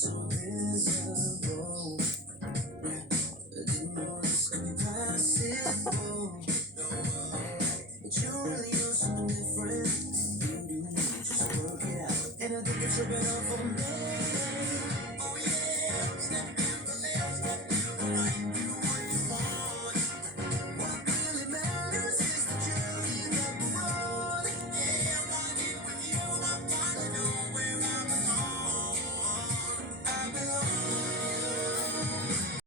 so visible. Yeah, I didn't know this could be possible. No, but you really know something different. You do, just work it out. And I think you're tripping off